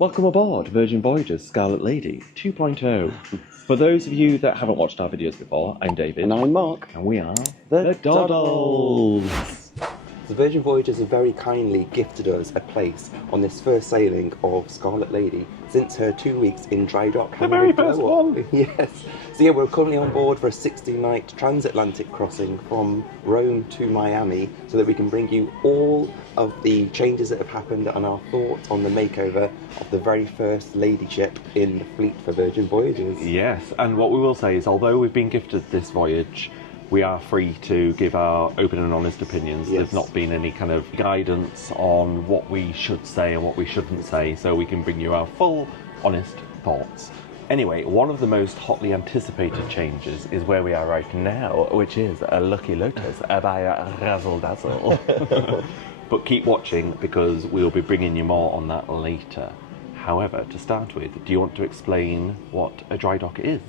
Welcome aboard Virgin Voyages Scarlet Lady 2.0. For those of you that haven't watched our videos before, I'm David. And I'm Mark. And we are the Doddles. The Virgin Voyages have very kindly gifted us a place on this first sailing of Scarlet Lady since her 2 weeks in dry dock. The very first one! Yes. So yeah, we're currently on board for a 16-night transatlantic crossing from Rome to Miami so that we can bring you all of the changes that have happened and our thoughts on the makeover of the very first lady ship in the fleet for Virgin Voyages. Yes, and what we will say is although we've been gifted this voyage, we are free to give our open and honest opinions. Yes. There's not been any kind of guidance on what we should say and what we shouldn't say, so we can bring you our full, honest thoughts. Anyway, one of the most hotly anticipated changes is where we are right now, which is a Lucky Lotus by Razzle Dazzle. But keep watching because we'll be bringing you more on that later. However, to start with, do you want to explain what a dry dock is?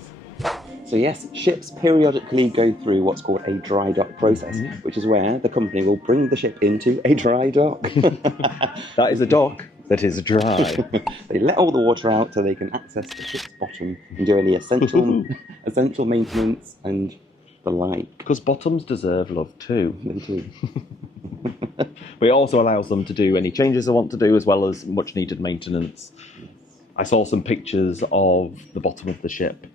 So yes, ships periodically go through what's called a dry dock process, which is where the company will bring the ship into a dry dock. That is a dock that is dry. They let all the water out so they can access the ship's bottom and do any essential maintenance and the like. Because bottoms deserve love too. They do. But it also allows them to do any changes they want to do as well as much needed maintenance. I saw some pictures of the bottom of the ship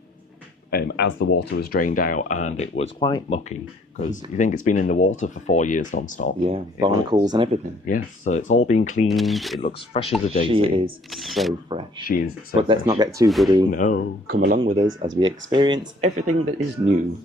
as the water was drained out, and it was quite mucky because you think it's been in the water for 4 years non-stop. Yeah, barnacles and everything. Yes, so it's all been cleaned. It looks fresh as a daisy. She is so fresh. She is so But let's not get too giddy. No. Come along with us as we experience everything that is new.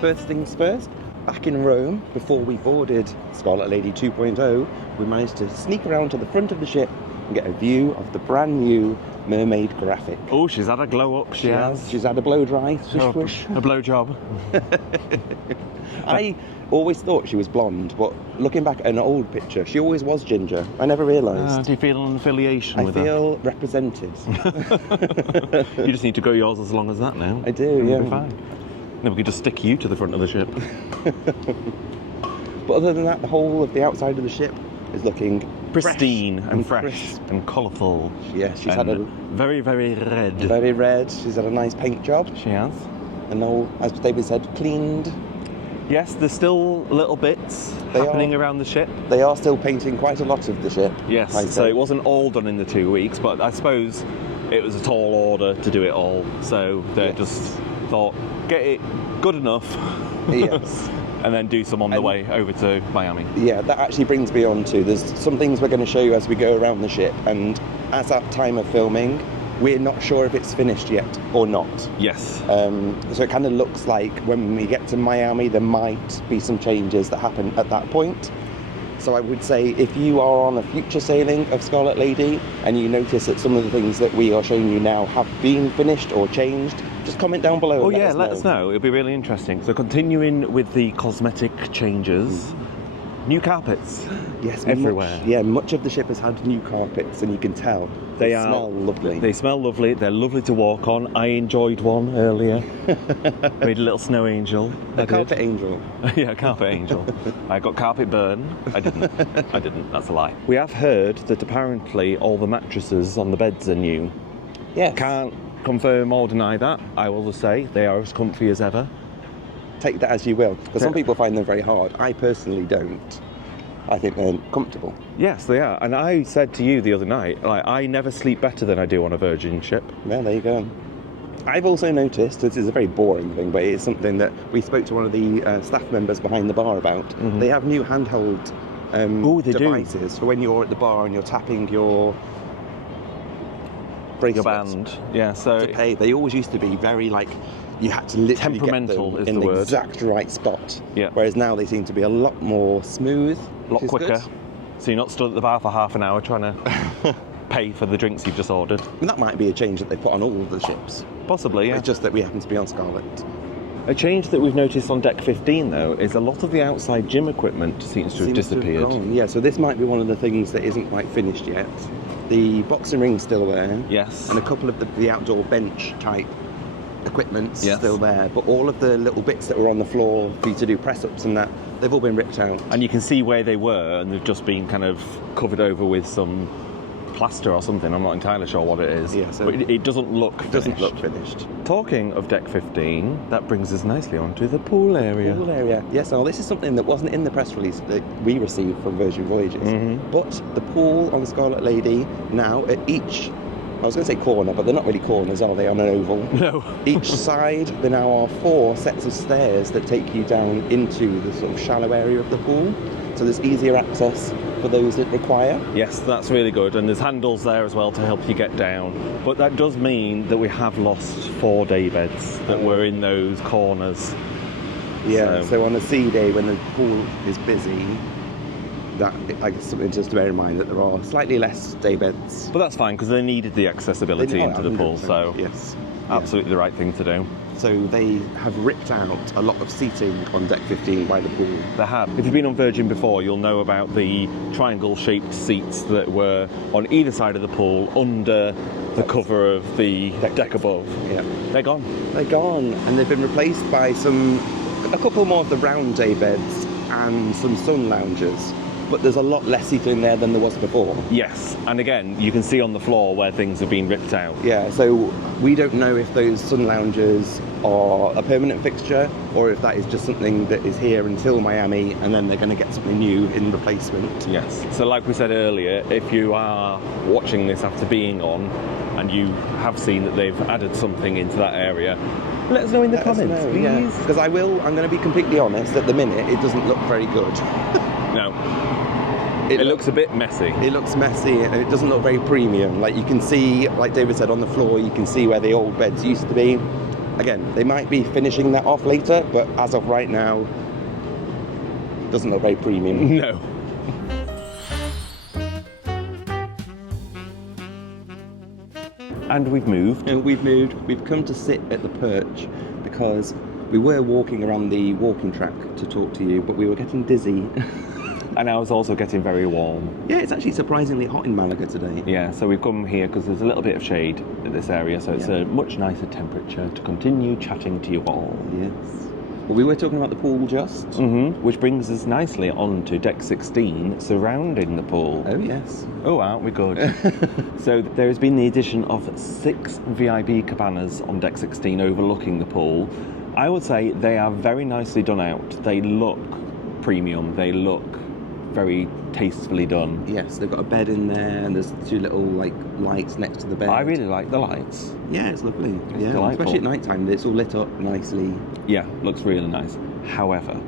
First things first, back in Rome, before we boarded Scarlet Lady 2.0, we managed to sneak around to the front of the ship and get a view of the brand new mermaid graphic. Oh, she's had a glow up, she has. She's had a blow dry, swish swish. A blow job. I always thought she was blonde, but looking back at an old picture, she always was ginger. I never realised. Do you feel an affiliation with her? I feel represented. You just need to go yours as long as that now. I do, yeah. We'll be fine. Then we could just stick you to the front of the ship. But other than that, the whole of the outside of the ship is looking pristine and fresh crisp. and colourful. Yeah, she's had a very, very red. very red. She's had a nice paint job. She has. And all, as David said, cleaned. Yes, there's still little bits happening around the ship. They are still painting quite a lot of the ship. Yes, so it wasn't all done in the 2 weeks, but I suppose it was a tall order to do it all. So they just thought, get it good enough. Yes. And then do some on the way over to Miami. Yeah, that actually brings me on to, there's some things we're going to show you as we go around the ship, and as at time of filming, we're not sure if it's finished yet or not. Yes. So it kind of looks like when we get to Miami, there might be some changes that happen at that point. So I would say if you are on a future sailing of Scarlet Lady and you notice that some of the things that we are showing you now have been finished or changed, just comment down below. Oh yeah, let us know. It'll be really interesting. So continuing with the cosmetic changes, new carpets. Yes, everywhere. Much of the ship has had new carpets, and you can tell they smell lovely. They smell lovely. They're lovely to walk on. I enjoyed one earlier. Made a little snow angel. A carpet angel. Yeah, a carpet angel. I got carpet burn. I didn't. That's a lie. We have heard that apparently all the mattresses on the beds are new. Yes. Can't confirm or deny that. I will just say they are as comfy as ever. Take that as you will, because some people find them very hard. I personally don't. I think they're comfortable. Yes, they are. And I said to you the other night, like, I never sleep better than I do on a Virgin ship. Yeah, there you go. I've also noticed, this is a very boring thing, but it's something that we spoke to one of the staff members behind the bar about. They have new handheld devices for when you're at the bar and you're tapping your bracelets. Your band. Yeah, so to pay. They always used to be very you had to literally temperamental get them is in the word. Exact right spot. Yeah. Whereas now they seem to be a lot more smooth, a lot quicker. Good. So you're not stood at the bar for half an hour trying to pay for the drinks you've just ordered. And that might be a change that they put on all of the ships. Possibly, yeah. It's just that we happen to be on Scarlet. A change that we've noticed on deck 15 though is a lot of the outside gym equipment seems to have disappeared. Yeah, so this might be one of the things that isn't quite finished yet. The boxing ring's still there. Yes. And a couple of the outdoor bench type equipment's yes. still there, but all of the little bits that were on the floor for you to do press-ups and that They've all been ripped out. And you can see where they were, and they've just been kind of covered over with some plaster or something. I'm not entirely sure what it is. Yeah, so but it doesn't look finished. Doesn't look finished. Talking of deck 15, that brings us nicely onto the pool area. Pool area. Yes, now this is something that wasn't in the press release that we received from Virgin Voyages. But the pool on the Scarlet Lady now at each, I was going to say corner, but they're not really corners, are they, on an oval? No. Each side, there now are 4 sets of stairs that take you down into the sort of shallow area of the pool. So there's easier access for those that require. Yes, that's really good. And there's handles there as well to help you get down. But that does mean that we have lost 4 day beds that were in those corners. Yeah, so on a sea day when the pool is busy, that I guess something just to bear in mind that there are slightly less day beds. But that's fine because they needed the accessibility into the pool, so yes, absolutely the right thing to do. So they have ripped out a lot of seating on deck 15 by the pool. They have. If you've been on Virgin before, you'll know about the triangle-shaped seats that were on either side of the pool under the cover of the deck above. Yeah, they're gone. They're gone, and they've been replaced by a couple more of the round day beds and some sun loungers. But there's a lot less seating there than there was before. Yes, and again, you can see on the floor where things have been ripped out. Yeah, so we don't know if those sun loungers are a permanent fixture or if that is just something that is here until Miami and then they're going to get something new in replacement. Yes, so like we said earlier, if you are watching this after being on and you have seen that they've added something into that area, let us know in the comments, please. Because I'm going to be completely honest, at the minute it doesn't look very good. No. It looks a bit messy. It looks messy and it doesn't look very premium. Like you can see, like David said, on the floor, you can see where the old beds used to be. Again, they might be finishing that off later, but as of right now, it doesn't look very premium. No. And we've moved. And we've come to sit at the perch because we were walking around the walking track to talk to you, but we were getting dizzy. And I was also getting very warm. Yeah, it's actually surprisingly hot in Malaga today. Yeah, so we've come here because there's a little bit of shade in this area, so it's a much nicer temperature to continue chatting to you all. Yes. Well, we were talking about the pool just. Which brings us nicely on to deck 16, surrounding the pool. Oh, yes. Oh, aren't we good? So there has been the addition of 6 VIP cabanas on deck 16 overlooking the pool. I would say they are very nicely done out. They look premium. They look very tastefully done. Yes, they've got a bed in there and there's 2 little lights next to the bed. I really like the lights. Yeah, it's lovely. It's delightful. Especially at night time, it's all lit up nicely. Yeah, looks really nice. However,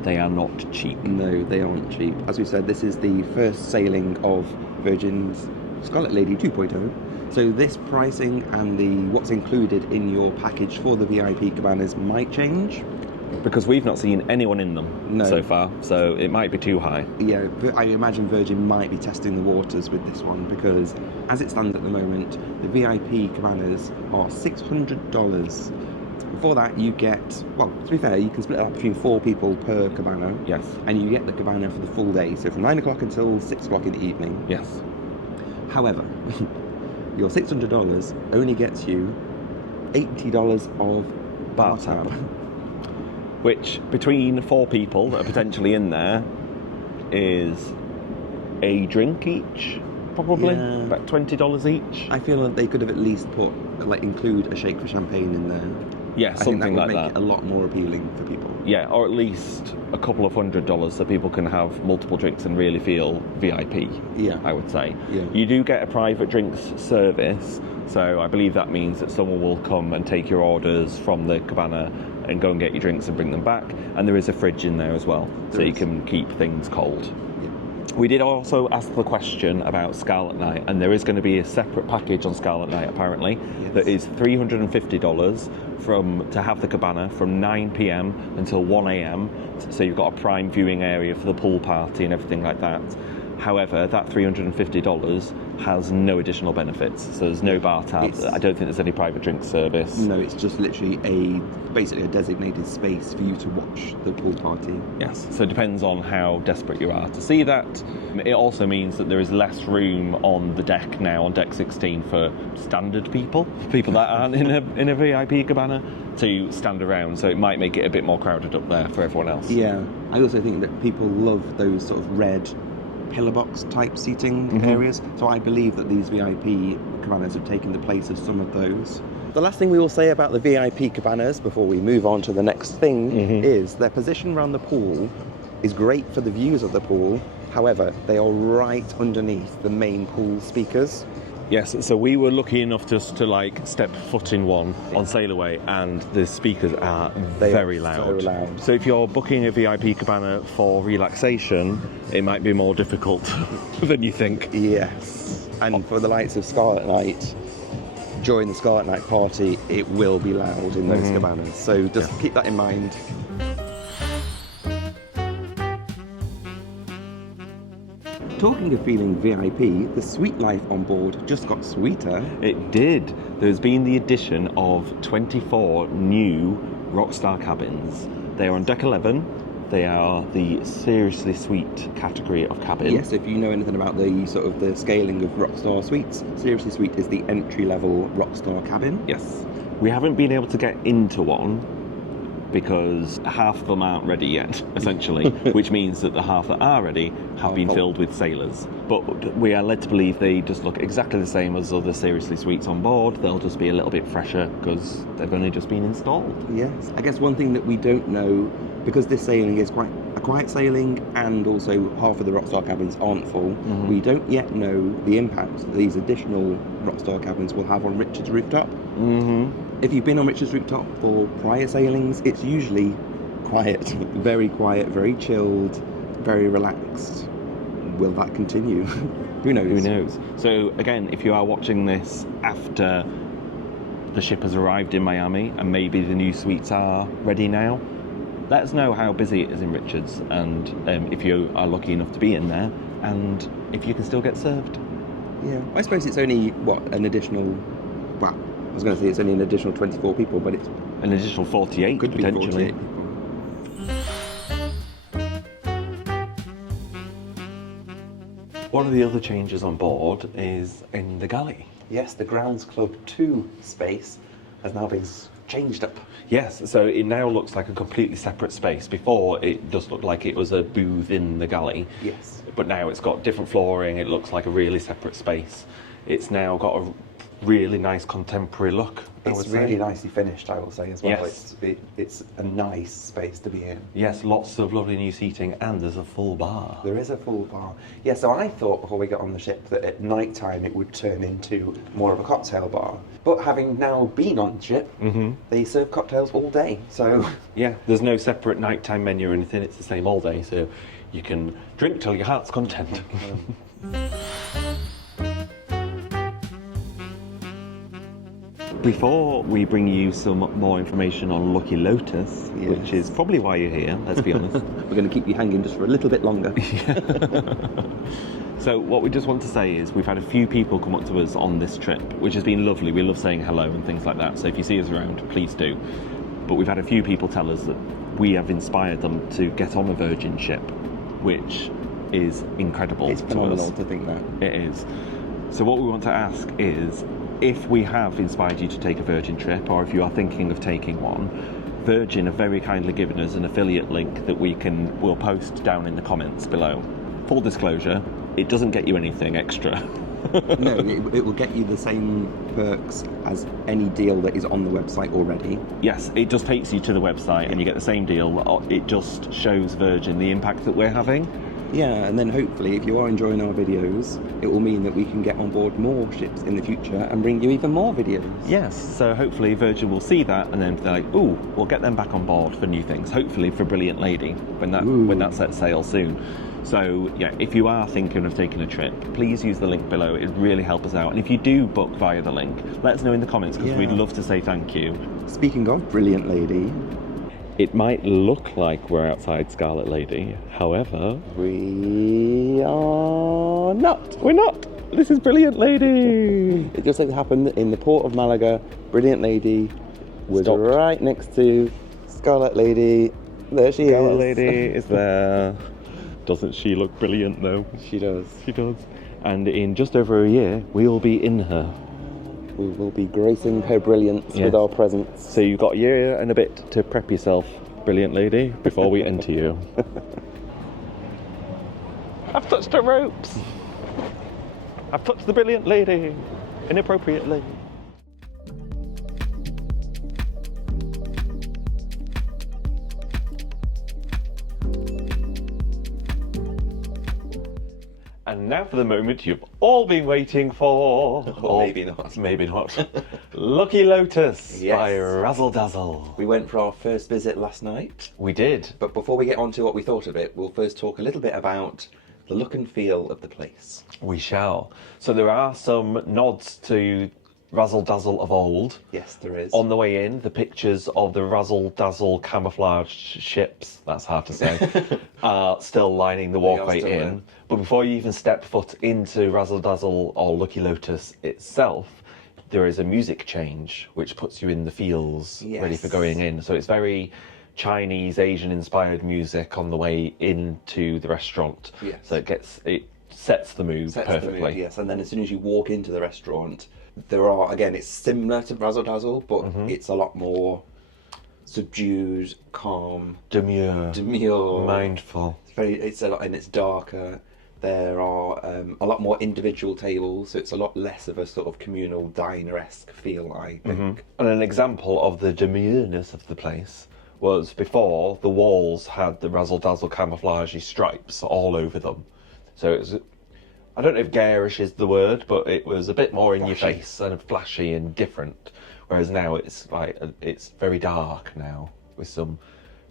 they are not cheap. No, they aren't cheap. As we said, this is the first sailing of Virgin's Scarlet Lady 2.0. So this pricing and what's included in your package for the VIP cabanas might change. Because we've not seen anyone in them so far, so it might be too high. Yeah, I imagine Virgin might be testing the waters with this one because as it stands at the moment, the VIP cabanas are $600. Before that, you get, well, to be fair, you can split it up between 4 people per cabana. Yes. And you get the cabana for the full day, so from 9 o'clock until 6 o'clock in the evening. Yes. However, your $600 only gets you $80 of bar tab. Which, between 4 people that are potentially in there, is a drink each, probably. Yeah. About $20 each. I feel like they could have at least include a shake for champagne in there. Yeah, something like that. I think that would make it a lot more appealing for people. Yeah, or at least a couple of $100 so people can have multiple drinks and really feel VIP, Yeah. I would say. Yeah. You do get a private drinks service, so I believe that means that someone will come and take your orders from the cabana and go and get your drinks and bring them back. And there is a fridge in there as well, so you can keep things cold. Yeah. We did also ask the question about Scarlet Night, and there is going to be a separate package on Scarlet Night apparently that is $350 to have the cabana from 9 p.m. until 1 a.m. So you've got a prime viewing area for the pool party and everything like that. However, that $350 has no additional benefits. So there's no bar tab. I don't think there's any private drink service. No, it's just literally basically a designated space for you to watch the pool party. Yes, so it depends on how desperate you are to see that. It also means that there is less room on the deck now, on deck 16, for standard people that aren't in a VIP cabana, to stand around. So it might make it a bit more crowded up there for everyone else. Yeah, I also think that people love those sort of red pillar box type seating areas. So I believe that these VIP cabanas have taken the place of some of those. The last thing we will say about the VIP cabanas before we move on to the next thing is their position around the pool is great for the views of the pool. However, they are right underneath the main pool speakers. Yes, so we were lucky enough just to like step foot in one on Sail Away, and the speakers are very loud. So loud. So if you're booking a VIP cabana for relaxation, it might be more difficult than you think. Yes, and for the likes of Scarlet Night, during the Scarlet Night party, it will be loud in those cabanas. So just keep that in mind. Talking of feeling VIP, the suite life on board just got sweeter. It did. There's been the addition of 24 new Rockstar cabins. They are on deck 11. They are the seriously sweet category of cabin. Yes, if you know anything about the sort of the scaling of Rockstar suites, seriously sweet is the entry level Rockstar cabin. Yes. We haven't been able to get into one because half of them aren't ready yet, essentially, which means that the half that are ready have been filled with sailors. But we are led to believe they just look exactly the same as other seriously suites on board. They'll just be a little bit fresher because they've only just been installed. Yes. I guess one thing that we don't know, because this sailing is quite a quiet sailing and also half of the Rockstar cabins aren't full, we don't yet know the impact that these additional Rockstar cabins will have on Richard's Rooftop. If you've been on Richard's Rooftop for prior sailings, it's usually quiet, very chilled, very relaxed. Will that continue? Who knows? Who knows? So again, if you are watching this after the ship has arrived in Miami and maybe the new suites are ready now, let us know how busy it is in Richard's, and if you are lucky enough to be in there, and if you can still get served. Yeah, I suppose it's only, an additional, well, I was going to say it's only an additional 24 people, but it's an additional 48 could potentially. Be 48 people. One of the other changes on board is in the galley. Yes, the Grounds Club 2 space has now been changed up. Yes, so it now looks like a completely separate space. Before, it just looked like it was a booth in the galley. Yes. But now it's got different flooring. It looks like a really separate space. It's now got a really nice contemporary look. It's really nicely finished, I will say, as well. Yes. It's a nice space to be in. Yes, lots of lovely new seating, and there's a full bar. There is a full bar. Yeah, so I thought before we got on the ship that at night time it would turn into more of a cocktail bar. But having now been on the ship, they serve cocktails all day, so... Yeah, there's no separate nighttime menu or anything, it's the same all day, so you can drink till your heart's content. Before we bring you some more information on Lucky Lotus, which is probably why you're here, let's be honest. We're going to keep you hanging just for a little bit longer. So what we just want to say is we've had a few people come up to us on this trip, which has been lovely. We love saying hello and things like that, so if you see us around, please do. But we've had a few people tell us that we have inspired them to get on a Virgin ship, which is incredible. It's phenomenal to think that. It is. So what we want to ask is, if we have inspired you to take a Virgin trip, or if you are thinking of taking one, Virgin have very kindly given us an affiliate link that we'll post down in the comments below. Full disclosure, it doesn't get you anything extra. No, it will get you the same perks as any deal that is on the website already. Yes, it just takes you to the website and you get the same deal. It just shows Virgin the impact that we're having. Yeah, and then hopefully if you are enjoying our videos, it will mean that we can get on board more ships in the future and bring you even more videos. Yes, so hopefully Virgin will see that and then they're like, ooh, we'll get them back on board for new things. Hopefully for Brilliant Lady, when that sets sail soon. So yeah, if you are thinking of taking a trip, please use the link below. It'd really help us out. And if you do book via the link, let us know in the comments because we'd love to say thank you. Speaking of Brilliant Lady, It might look like we're outside Scarlet Lady, however... We are not. We're not! This is Brilliant Lady! It just so happened in the port of Malaga, Brilliant Lady was Stopped. right next to Scarlet Lady. There she Scarlet is. Lady is there. Doesn't she look brilliant though? She does. She does. And in just over a year, we'll be in her. We will be gracing her brilliance Yes. with our presence. So you've got a year and a bit to prep yourself, Brilliant Lady, before we enter you. I've touched the ropes. I've touched the Brilliant Lady inappropriately. And now for the moment you've all been waiting for. Or maybe not. Maybe not. Lucky Lotus Yes. by Razzle Dazzle. We went for our first visit last night, We did. but before we get on to what we thought of it, we'll first talk a little bit about the look and feel of the place. We shall. So there are some nods to Razzle Dazzle of old. Yes, there is. On the way in, the pictures of the Razzle Dazzle camouflaged ships, that's hard to say, are still lining the walkway still in. there. But before you even step foot into Razzle Dazzle or Lucky Lotus itself, there is a music change which puts you in the feels ready for Yes. going in. So it's very Chinese, Asian inspired music on the way into the restaurant. Yes. So it sets the mood Sets perfectly. the mood, yes, and then as soon as you walk into the restaurant, there are, again, it's similar to Razzle Dazzle, but it's a lot more subdued, calm, Demure, mindful. mindful. It's a lot, and it's darker. There are a lot more individual tables, so it's a lot less of a sort of communal diner-esque feel, I think. And an example of the demureness of the place was before the walls had the Razzle Dazzle camouflagey stripes all over them. So it was, I don't know if garish is the word, but it was a bit more in your Flashy. face and flashy and different. Whereas now it's like, it's very dark now with some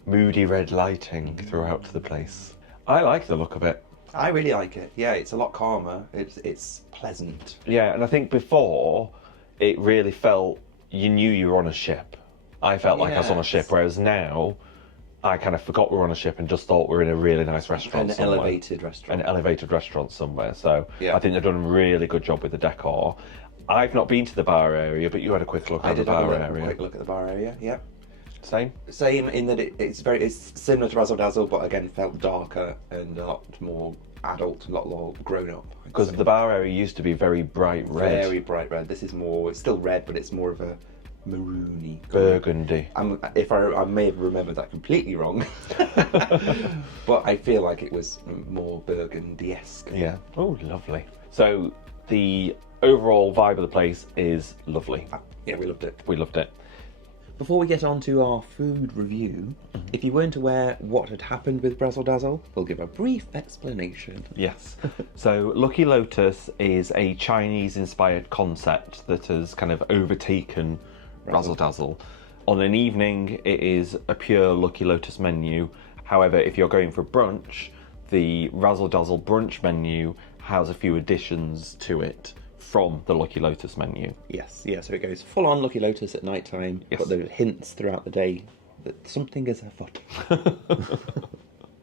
moody red lighting throughout the place. I like the look of it. I really like it. Yeah, it's a lot calmer. It's pleasant. Yeah, and I think before it really felt you knew you were on a ship. I felt like I was on a Yes. ship, whereas now I kind of forgot we were on a ship and just thought we were in a really nice restaurant An somewhere. elevated restaurant. An elevated restaurant somewhere. So Yeah. I think they've done a really good job with the decor. I've not been to the bar area, but you had a quick look I at the did have bar a area. quick look at the bar area. Yeah. Same? Same in that it's similar to Razzle Dazzle, but again felt darker and a lot more adult, a lot more grown up. I'd Because say. the bar area used to be very bright red. Very bright red. This is more. It's still red, but it's more of a maroony. Burgundy. If I may have remembered that completely wrong, but I feel like it was more burgundy-esque. Yeah. Oh, lovely. So the overall vibe of the place is lovely. Yeah, we loved it. We loved it. Before we get on to our food review, if you weren't aware what had happened with Razzle Dazzle, we'll give a brief explanation. Yes. So Lucky Lotus is a Chinese-inspired concept that has kind of overtaken Razzle Dazzle. On an evening, it is a pure Lucky Lotus menu. However, if you're going for brunch, the Razzle Dazzle brunch menu has a few additions to it from the Lucky Lotus menu. Yes, yeah, so it goes full on Lucky Lotus at night time, Yes. but there are hints throughout the day that something is afoot.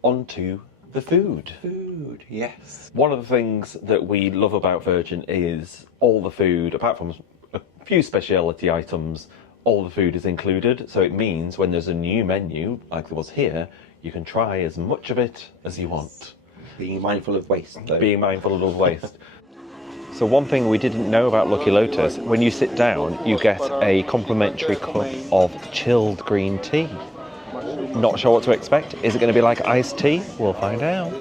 On to the food. Food, yes. One of the things that we love about Virgin is all the food, apart from a few specialty items, all the food is included. So it means when there's a new menu, like there was here, you can try as much of it as you want. Being mindful of waste, though. Being mindful of waste. So one thing we didn't know about Lucky Lotus, when you sit down, you get a complimentary cup of chilled green tea. Not sure what to expect. Is it going to be like iced tea? We'll find out.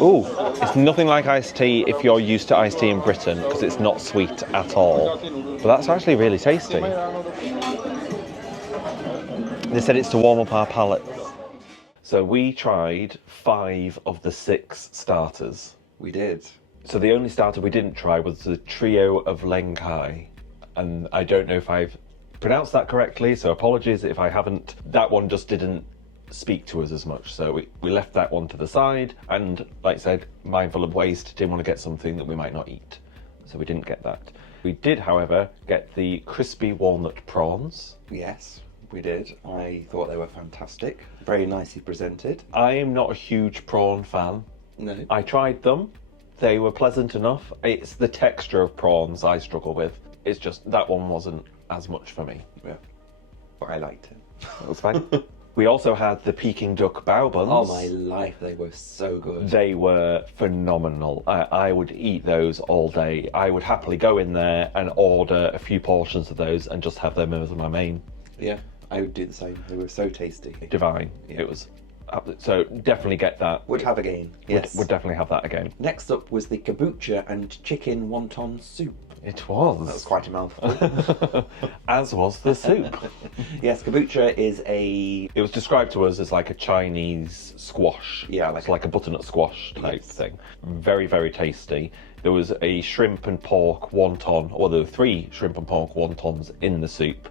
Ooh, it's nothing like iced tea if you're used to iced tea in Britain, because it's not sweet at all. But that's actually really tasty. They said it's to warm up our palates. So we tried 5 of the 6 starters. We did. So the only starter we didn't try was the trio of Leng Kai. And I don't know if I've pronounced that correctly, so apologies if I haven't. That one just didn't speak to us as much, so we left that one to the side, and like I said, mindful of waste, didn't want to get something that we might not eat, so we didn't get that. We did, however, get the crispy walnut prawns. Yes, we did. I thought they were fantastic. Very nicely presented. I am not a huge prawn fan. No. I tried them. They were pleasant enough. It's the texture of prawns I struggle with. It's just that one wasn't as much for me. Yeah. But I liked it. That was fine. We also had the Peking duck bao buns. Oh my life, they were so good. They were phenomenal. I would eat those all day. I would happily go in there and order a few portions of those and just have them as my main. Yeah, I would do the same. They were so tasty. Divine. Yeah. It was. So definitely get that. Would have again. Yes. Would definitely have that again. Next up was the kombucha and chicken wonton soup. It was. That was quite a mouthful. As was the soup. Yes, kombucha is a... It was described to us as like a Chinese squash. Yeah, like a butternut squash type thing. Very, very tasty. There was a shrimp and pork wonton, or there were 3 shrimp and pork wontons in the soup,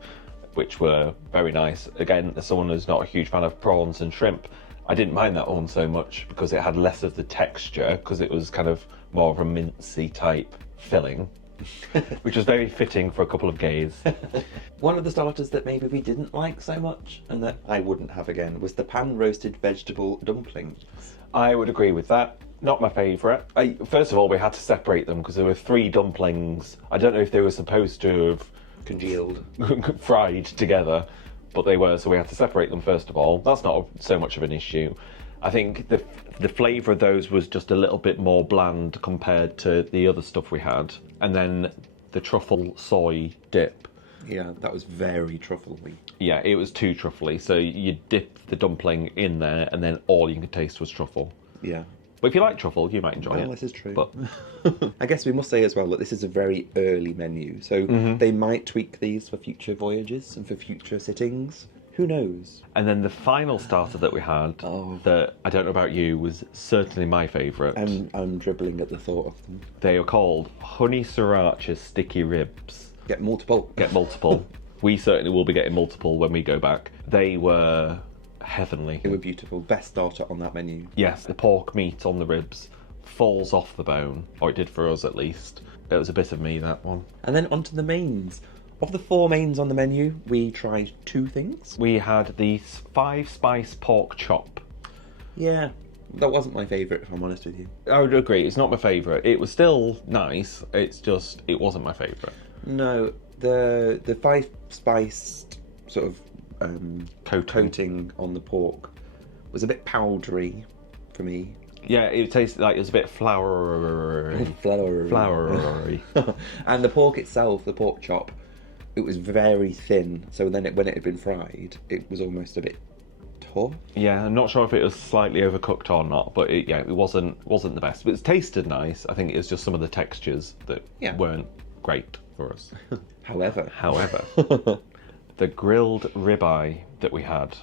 which were very nice. Again, as someone who's not a huge fan of prawns and shrimp, I didn't mind that one so much because it had less of the texture, because it was kind of more of a mincy type filling. Which was very fitting for a couple of gays. One of the starters that maybe we didn't like so much, and that I wouldn't have again, was the pan-roasted vegetable dumplings. I would agree with that. Not my favourite. First of all, we had to separate them because there were 3 dumplings. I don't know if they were supposed to have Congealed. fried together, but they were, so we had to separate them first of all. That's not so much of an issue. I think the flavour of those was just a little bit more bland compared to the other stuff we had. And then the truffle soy dip. Yeah, that was very truffly. Yeah, it was too truffly. So you dip the dumpling in there and then all you could taste was truffle. Yeah. But if you like truffle, you might enjoy it. Well, this is true. But I guess we must say as well that this is a very early menu, so they might tweak these for future voyages and for future sittings. Who knows? And then the final starter that we had, that I don't know about you, was certainly my favourite. I'm dribbling at the thought of them. They are called honey sriracha sticky ribs. Get multiple. Get multiple. We certainly will be getting multiple when we go back. They were heavenly. They were beautiful. Best starter on that menu. Yes, the pork meat on the ribs falls off the bone, or it did for us at least. It was a bit of me, that one. And then onto the mains. Of the 4 mains on the menu, we tried 2 things. We had the 5-spice pork chop. Yeah, that wasn't my favourite, if I'm honest with you. I would agree, it's not my favourite. It was still nice, it's just, it wasn't my favourite. No, the 5-spiced sort of coating on the pork was a bit powdery for me. Yeah, it tasted like it was a bit floury. Floury. And the pork itself, the pork chop, it was very thin. So then when it had been fried, it was almost a bit tough. Yeah, I'm not sure if it was slightly overcooked or not, but it wasn't the best. But it tasted nice. I think it was just some of the textures that weren't great for us. However, the grilled ribeye that we had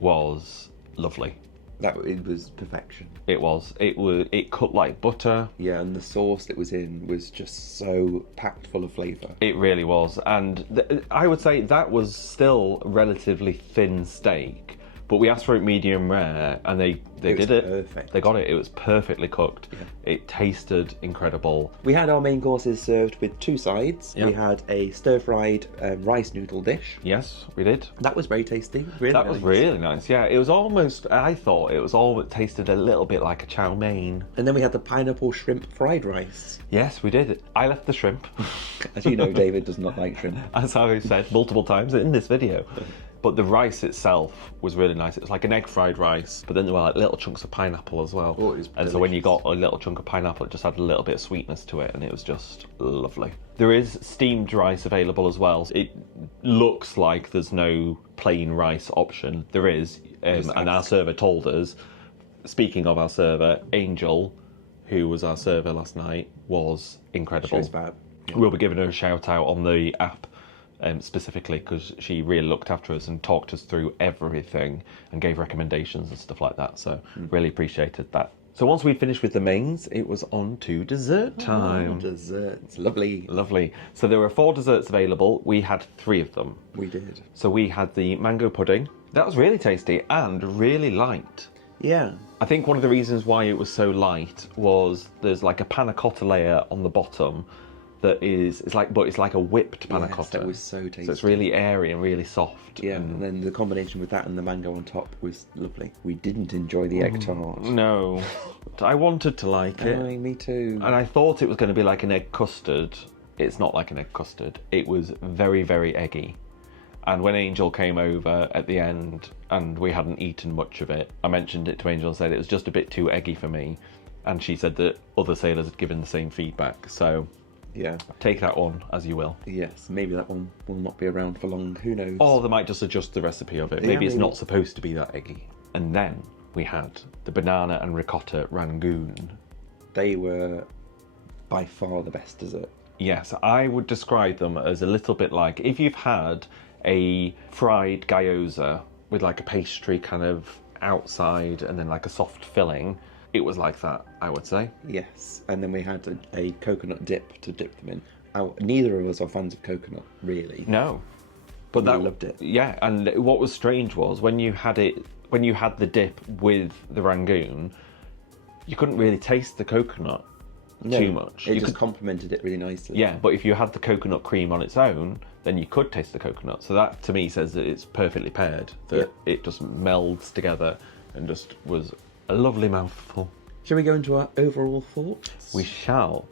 was lovely. It was perfection. It cut like butter. Yeah, and the sauce that was in was just so packed full of flavour. It really was, and I would say that was still relatively thin steak. But we asked for it medium rare, and they did it. Perfect. They got it. It was perfectly cooked. Yeah. It tasted incredible. We had our main courses served with 2 sides. Yep. We had a stir-fried rice noodle dish. Yes, we did. That was very tasty. Really that nice. was really nice. Yeah, it was almost. I thought it tasted a little bit like a chow mein. And then we had the pineapple shrimp fried rice. Yes, we did. I left the shrimp. As you know, David does not like shrimp. As I've said multiple times in this video. But the rice itself was really nice. It was like an egg fried rice, but then there were like little chunks of pineapple as well. Oh, it was and so when you got a little chunk of pineapple, it just had a little bit of sweetness to it, and it was just lovely. There is steamed rice available as well. It looks like there's no plain rice option. There is, and our server told us, speaking of our server, Angel, who was our server last night, was incredible. She was fab. Yeah. We'll be giving her a shout out on the app. Specifically because she really looked after us and talked us through everything and gave recommendations and stuff like that, so really appreciated that. So once we'd finished with the mains, it was on to dessert time. Desserts, lovely. So there were 4 desserts available. We had 3 of them. We did. So we had the mango pudding. That was really tasty and really light. Yeah. I think one of the reasons why it was so light was there's like a panna cotta layer on the bottom it's like a whipped panna Yes, cotta. that was so tasty. So it's really airy and really soft. Yeah, and then the combination with that and the mango on top was lovely. We didn't enjoy the egg tart. No, I wanted to like it. Oh, me too. And I thought it was going to be like an egg custard. It's not like an egg custard. It was very, very eggy. And when Angel came over at the end and we hadn't eaten much of it, I mentioned it to Angel and said it was just a bit too eggy for me. And she said that other sailors had given the same feedback. So Yeah. take that one as you will. Yes, maybe that one will not be around for long. Who knows? Or they might just adjust the recipe of it. Yeah, Maybe it's maybe. not supposed to be that eggy. And then we had the banana and ricotta rangoon. They were by far the best dessert. Yes, I would describe them as a little bit like if you've had a fried gyoza with like a pastry kind of outside and then like a soft filling. It was like that, I would say. Yes, and then we had a coconut dip to dip them in. Neither of us are fans of coconut, really. No. But We loved it. Yeah, and what was strange was when you had the dip with the rangoon, you couldn't really taste the coconut too much. It You just could- complemented it really nicely. Yeah, but if you had the coconut cream on its own, then you could taste the coconut. So that to me says that it's perfectly paired, that it just melds together and just was a lovely mouthful. Shall we go into our overall thoughts? We shall.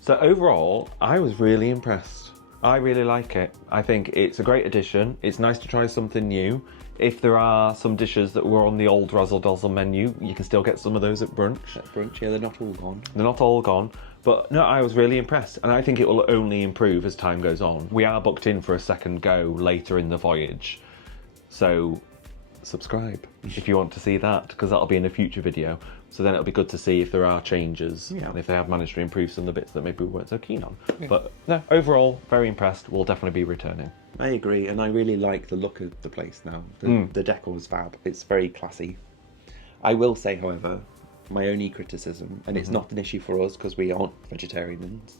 So overall, I was really impressed. I really like it. I think it's a great addition. It's nice to try something new. If there are some dishes that were on the old Razzle Dazzle menu, you can still get some of those at brunch. At brunch, yeah, they're not all gone. They're not all gone, but no, I was really impressed, and I think it will only improve as time goes on. We are booked in for a second go later in the voyage, so subscribe if you want to see that, because that'll be in a future video. So then it'll be good to see if there are changes and if they have managed to improve some of the bits that maybe we weren't so keen on. But no, overall, very impressed. We'll definitely be returning. I agree, and I really like the look of the place now. The decor is fab. It's very classy. I will say, however, my only criticism, and it's not an issue for us because we aren't vegetarians.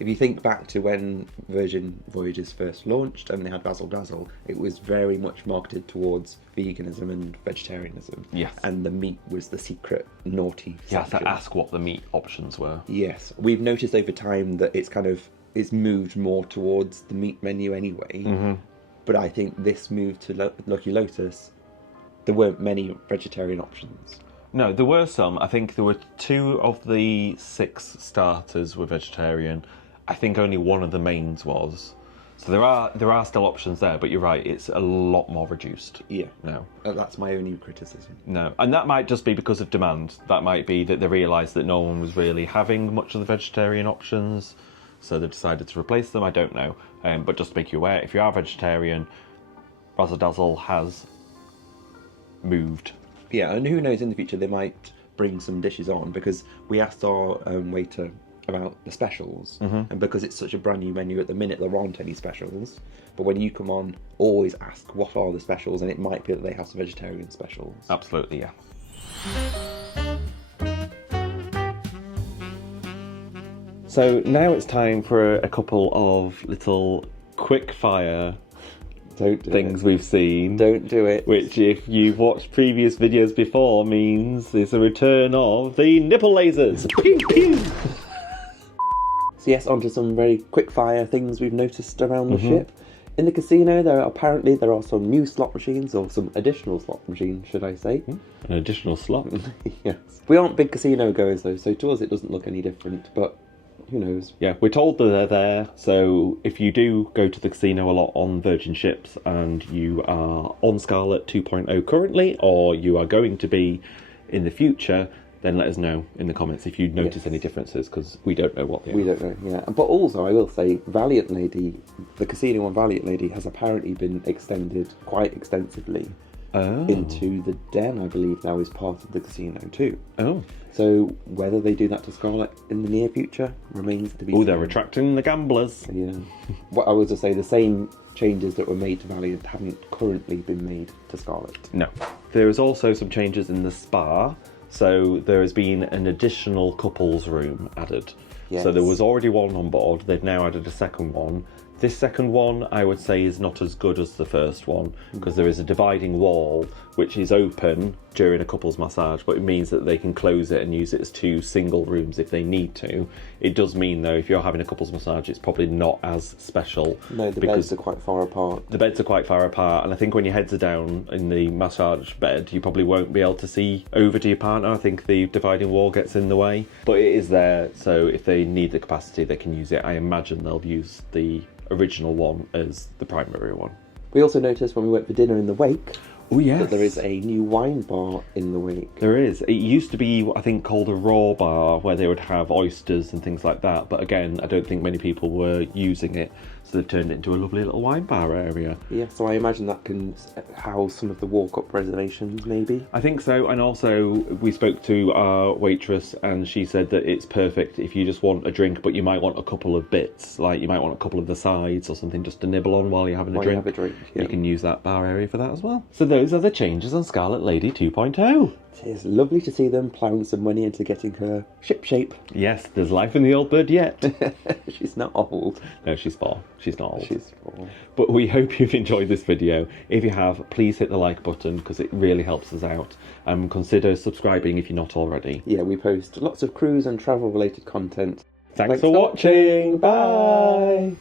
If you think back to when Virgin Voyages first launched and they had Razzle Dazzle, it was very much marketed towards veganism and vegetarianism. Yes. And the meat was the secret naughty You have section. to ask what the meat options were. Yes. We've noticed over time that it's moved more towards the meat menu anyway. But I think this move to Lucky Lotus, there weren't many vegetarian options. No, there were some. I think there were 2 of the 6 starters were vegetarian. I think only one of the mains was. So there are still options there, but you're right, it's a lot more reduced. Yeah. No. That's my only criticism. No. And that might just be because of demand. That might be that they realised that no one was really having much of the vegetarian options, so they decided to replace them. I don't know. But just to make you aware, if you are vegetarian, Razzle Dazzle has moved. Yeah, and who knows, in the future they might bring some dishes on, because we asked our waiter about the specials, and because it's such a brand new menu at the minute, there aren't any specials. But when you come on, always ask what are the specials, and it might be that they have some vegetarian specials. Absolutely, yeah. So now it's time for a couple of little quick fire Don't do things it. we've seen. Don't do it. Which, if you've watched previous videos before, means there's a return of the nipple lasers. Pew, pew. So yes, onto some very quick fire things we've noticed around the ship. In the casino, there are some new slot machines, or some additional slot machines, should I say. An additional slot. Yes. We aren't big casino goers though, so to us it doesn't look any different, but who knows. Yeah, we're told that they're there, so if you do go to the casino a lot on Virgin ships and you are on Scarlet 2.0 currently, or you are going to be in the future, then let us know in the comments if you notice any differences, because we don't know what they are. We don't know, yeah. But also, I will say, Valiant Lady, the casino on Valiant Lady has apparently been extended quite extensively into the den, I believe now is part of the casino too. Oh. So whether they do that to Scarlet in the near future remains to be Oh, seen. they're attracting the gamblers. Yeah. What I was to say, the same changes that were made to Valiant haven't currently been made to Scarlet. No. There is also some changes in the spa. So there has been an additional couples room added. Yes. So there was already one on board. They've now added a second one. This second one, I would say, is not as good as the first one because there is a dividing wall which is open during a couple's massage, but it means that they can close it and use it as 2 single rooms if they need to. It does mean, though, if you're having a couple's massage, it's probably not as special. No, the beds are quite far apart. The beds are quite far apart, and I think when your heads are down in the massage bed, you probably won't be able to see over to your partner. I think the dividing wall gets in the way, but it is there, so if they need the capacity, they can use it. I imagine they'll use the original one as the primary one. We also noticed when we went for dinner in the wake Oh yes, that there is a new wine bar in the wake. There is. It used to be, I think, called a raw bar where they would have oysters and things like that. But again, I don't think many people were using it, so they've turned it into a lovely little wine bar area. Yeah, so I imagine that can house some of the walk-up reservations, maybe. I think so. And also, we spoke to our waitress, and she said that it's perfect if you just want a drink, but you might want a couple of bits, like you might want a couple of the sides or something just to nibble on while you're having a drink. Have a drink. Yeah. You can use that bar area for that as well. So those are the changes on Scarlet Lady 2.0. It is lovely to see them ploughing some money into getting her ship shape. Yes, there's life in the old bird yet. She's not old. No, she's 4. She's not old. She's 4. But we hope you've enjoyed this video. If you have, please hit the like button because it really helps us out. Consider subscribing if you're not already. Yeah, we post lots of cruise and travel related content. Thanks for watching. Bye.